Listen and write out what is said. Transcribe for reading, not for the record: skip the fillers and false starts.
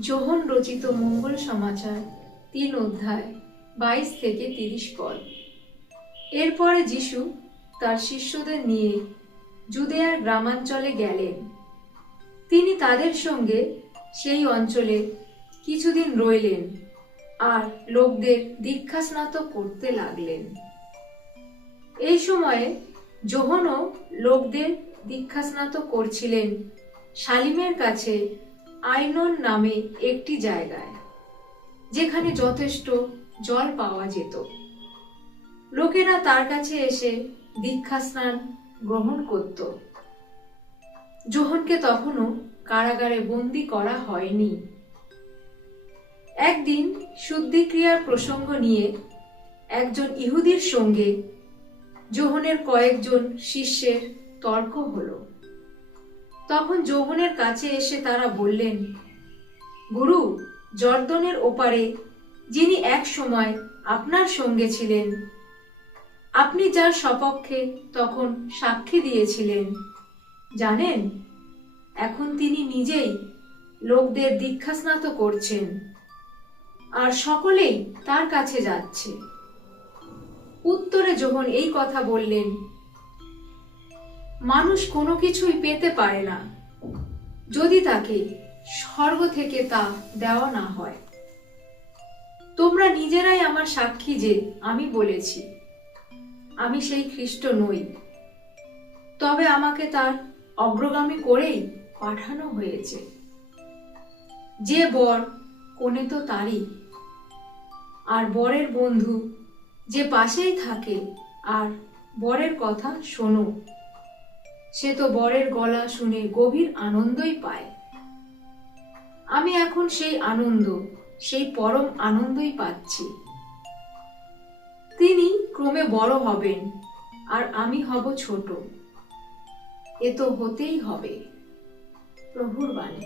যোহন রচিত মঙ্গল সমাচার ৩ অধ্যায় ২২ থেকে ৩০ পদ। এরপরে যিশু তার শিষ্যদের নিয়ে জুদেয়ার গ্রামাঞ্চলে গেলেন। তিনি তাদের সঙ্গে সেই অঞ্চলে কিছুদিন রইলেন আর লোকদের দীক্ষাস্নাত করতে লাগলেন। এই সময়ে যোহনও লোকদের দীক্ষাস্নাত করছিলেন শালিমের কাছে আইনন নামে একটি জায়গায়, যেখানে যথেষ্ট জল পাওয়া যেত। লোকেরা তার কাছে এসে দীক্ষাস্নান গ্রহণ করত। যোহনকে তখনও কারাগারে বন্দী করা হয়নি। একদিন শুদ্ধিক্রিয়ার প্রসঙ্গ নিয়ে একজন ইহুদির সঙ্গে যোহনের কয়েকজন শিষ্যের তর্ক হলো। তখন যোহনের কাছে এসে তারা বললেন, গুরু, জর্দনের ওপারে যিনি এক সময় আপনার সঙ্গে ছিলেন, আপনি যার সপক্ষে তখন সাক্ষী দিয়েছিলেন, জানেন, এখন তিনি নিজেই লোকদের দীক্ষাস্নাত করছেন আর সকলেই তার কাছে যাচ্ছে। উত্তরে যোহন এই কথা বললেন, মানুষ কোনো কিছুই পেতে পারে না যদি তাকে স্বর্গ থেকে তা দেওয়া না হয়। তোমরা নিজেরাই আমার সাক্ষী যে আমি বলেছি, আমি সেই খ্রিস্ট নই, তবে আমাকে তার অগ্রগামী করেই পাঠানো হয়েছে। যে বর কনে তো তারই, আর বরের বন্ধু যে পাশেই থাকে আর বরের কথা শোনো, সে তো বরের গলা শুনে গভীর আনন্দই পায়। আমি এখন সেই আনন্দ, সেই পরম আনন্দই পাচ্ছি। তিনি ক্রমে বড় হবেন আর আমি হব ছোট। এ তো হতেই হবে। প্রভুর বাণী।